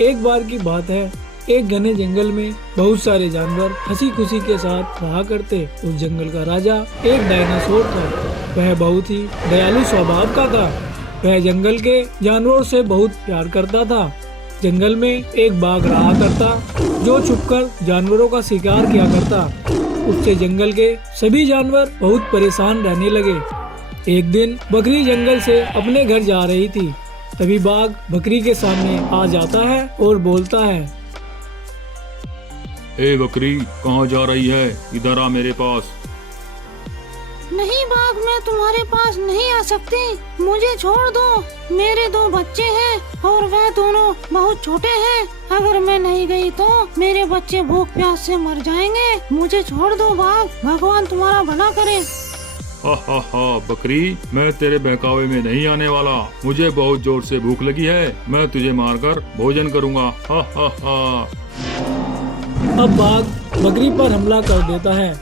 एक बार की बात है, एक घने जंगल में बहुत सारे जानवर हंसी खुशी के साथ रहा करते। उस जंगल का राजा एक डायनासोर था। वह बहुत ही दयालु स्वभाव का था। वह जंगल के जानवरों से बहुत प्यार करता था। जंगल में एक बाघ रहा करता जो छुपकर जानवरों का शिकार किया करता। उससे जंगल के सभी जानवर बहुत परेशान रहने लगे। एक दिन बकरी जंगल से अपने घर जा रही थी। तभी बाघ बकरी के सामने आ जाता है और बोलता है, ए बकरी, कहाँ जा रही है? इधर आ मेरे पास। नहीं बाघ, मैं तुम्हारे पास नहीं आ सकती। मुझे छोड़ दो। मेरे 2 बच्चे हैं और वह दोनों बहुत छोटे हैं। अगर मैं नहीं गई तो मेरे बच्चे भूख प्यास से मर जाएंगे। मुझे छोड़ दो बाघ, भगवान तुम्हारा भला करे। हा बकरी, मैं तेरे बहकावे में नहीं आने वाला। मुझे बहुत जोर से भूख लगी है। मैं तुझे मारकर भोजन करूँगा। हा। अब बाघ बकरी पर हमला कर देता है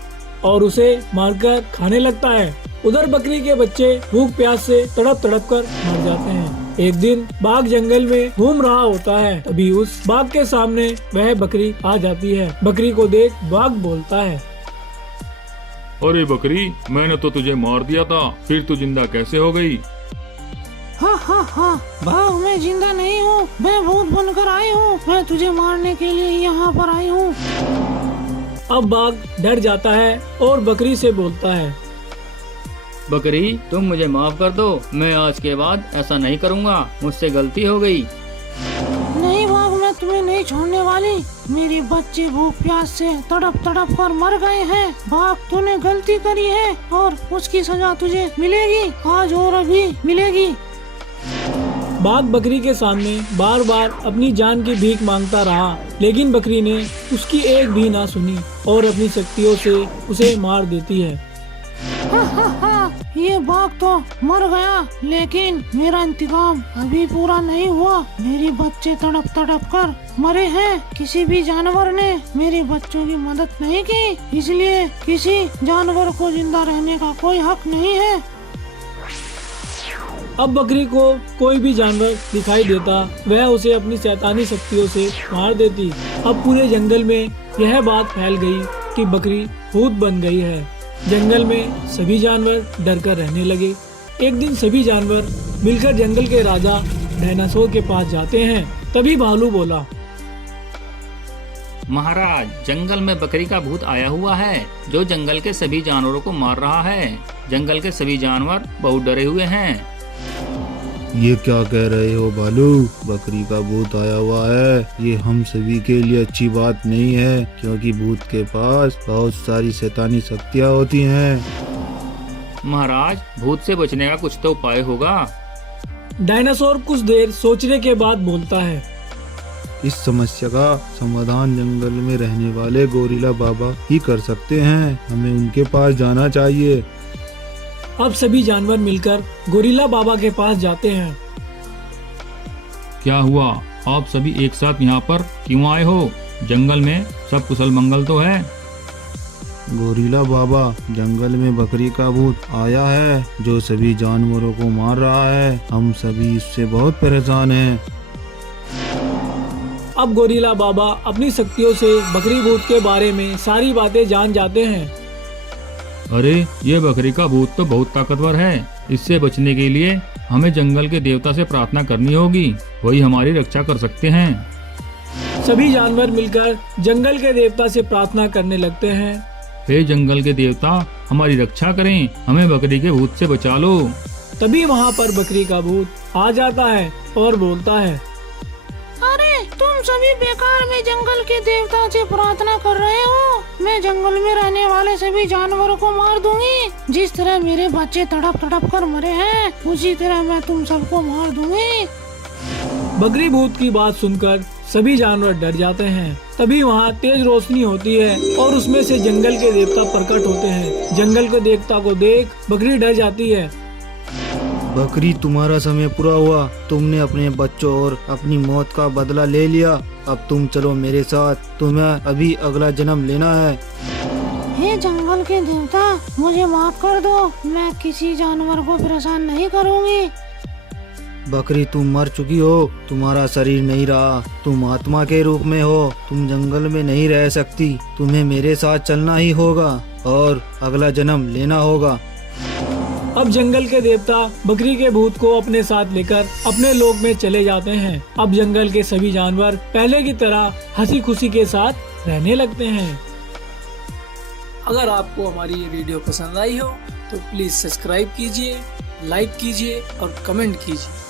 और उसे मारकर खाने लगता है। उधर बकरी के बच्चे भूख प्यास से तड़प तड़प कर मर जाते हैं। एक दिन बाघ जंगल में घूम रहा होता है। तभी उस बाघ के सामने वह बकरी आ जाती है। बकरी को देख बाघ बोलता है, अरे बकरी, मैंने तो तुझे मार दिया था, फिर तू जिंदा कैसे हो गई? हा बाघ, मैं जिंदा नहीं हूँ। मैं भूत बनकर आई हूँ। मैं तुझे मारने के लिए यहाँ पर आई हूँ। अब बाघ डर जाता है और बकरी से बोलता है, बकरी, तुम मुझे माफ कर दो। मैं आज के बाद ऐसा नहीं करूँगा। मुझसे गलती हो गई। नहीं बाघ, मैं तुम्हें नहीं छोड़ने वाली। मेरे बच्चे भूख प्यास से तड़प तड़प कर मर गए हैं। बाघ, तूने गलती करी है और उसकी सजा तुझे मिलेगी, आज और अभी मिलेगी। बाघ बकरी के सामने बार बार अपनी जान की भीख मांगता रहा, लेकिन बकरी ने उसकी एक भी ना सुनी और अपनी शक्तियों से उसे मार देती है। ये बाघ तो मर गया, लेकिन मेरा इंतकाम अभी पूरा नहीं हुआ। मेरे बच्चे तड़प तड़प कर मरे हैं। किसी भी जानवर ने मेरे बच्चों की मदद नहीं की, इसलिए किसी जानवर को जिंदा रहने का कोई हक नहीं है। अब बकरी को कोई भी जानवर दिखाई देता, वह उसे अपनी शैतानी शक्तियों से मार देती। अब पूरे जंगल में यह बात फैल गई कि बकरी भूत बन गई है। जंगल में सभी जानवर डर कर रहने लगे। एक दिन सभी जानवर मिलकर जंगल के राजा डायनासोर के पास जाते हैं। तभी भालू बोला, महाराज, जंगल में बकरी का भूत आया हुआ है जो जंगल के सभी जानवरों को मार रहा है। जंगल के सभी जानवर बहुत डरे हुए हैं। ये क्या कह रहे हो भालू? बकरी का भूत आया हुआ है। ये हम सभी के लिए अच्छी बात नहीं है, क्योंकि भूत के पास बहुत सारी शैतानी शक्तियाँ होती हैं। महाराज, भूत से बचने का कुछ तो उपाय होगा। डायनासोर कुछ देर सोचने के बाद बोलता है, इस समस्या का समाधान जंगल में रहने वाले गोरिल्ला बाबा ही कर सकते हैं। हमें उनके पास जाना चाहिए। अब सभी जानवर मिलकर गोरिल्ला बाबा के पास जाते हैं। क्या हुआ? आप सभी एक साथ यहाँ पर क्यों आए हो? जंगल में सब कुशल मंगल तो है? गोरिल्ला बाबा, जंगल में बकरी का भूत आया है जो सभी जानवरों को मार रहा है। हम सभी इससे बहुत परेशान हैं। अब गोरिल्ला बाबा अपनी शक्तियों से बकरी भूत के बारे में सारी बातें जान जाते हैं। अरे, ये बकरी का भूत तो बहुत ताकतवर है। इससे बचने के लिए हमें जंगल के देवता से प्रार्थना करनी होगी। वही हमारी रक्षा कर सकते हैं। सभी जानवर मिलकर जंगल के देवता से प्रार्थना करने लगते हैं। हे जंगल के देवता, हमारी रक्षा करें। हमें बकरी के भूत से बचा लो। तभी वहाँ पर बकरी का भूत आ जाता है और बोलता है, अरे तुम सभी बेकार में जंगल के देवता से प्रार्थना कर रहे हो। मैं जंगल में रहने वाले सभी जानवरों को मार दूंगी। जिस तरह मेरे बच्चे तड़प तड़प कर मरे हैं, उसी तरह मैं तुम सबको मार दूंगी। बकरी भूत की बात सुनकर सभी जानवर डर जाते हैं। तभी वहाँ तेज रोशनी होती है और उसमें से जंगल के देवता प्रकट होते हैं। जंगल के देवता को देख बकरी डर जाती है। बकरी, तुम्हारा समय पूरा हुआ। तुमने अपने बच्चों और अपनी मौत का बदला ले लिया। अब तुम चलो मेरे साथ। तुम्हें अभी अगला जन्म लेना है। हे जंगल के देवता, मुझे माफ कर दो। मैं किसी जानवर को परेशान नहीं करूंगी। बकरी तुम मर चुकी हो, तुम्हारा शरीर नहीं रहा, तुम आत्मा के रूप में हो, तुम जंगल में नहीं रह सकती, तुम्हें मेरे साथ चलना ही होगा और अगला जन्म लेना होगा। अब जंगल के देवता बकरी के भूत को अपने साथ लेकर अपने लोक में चले जाते हैं। अब जंगल के सभी जानवर पहले की तरह हंसी खुशी के साथ रहने लगते हैं। अगर आपको हमारी ये वीडियो पसंद आई हो तो प्लीज सब्सक्राइब कीजिए, लाइक कीजिए और कमेंट कीजिए।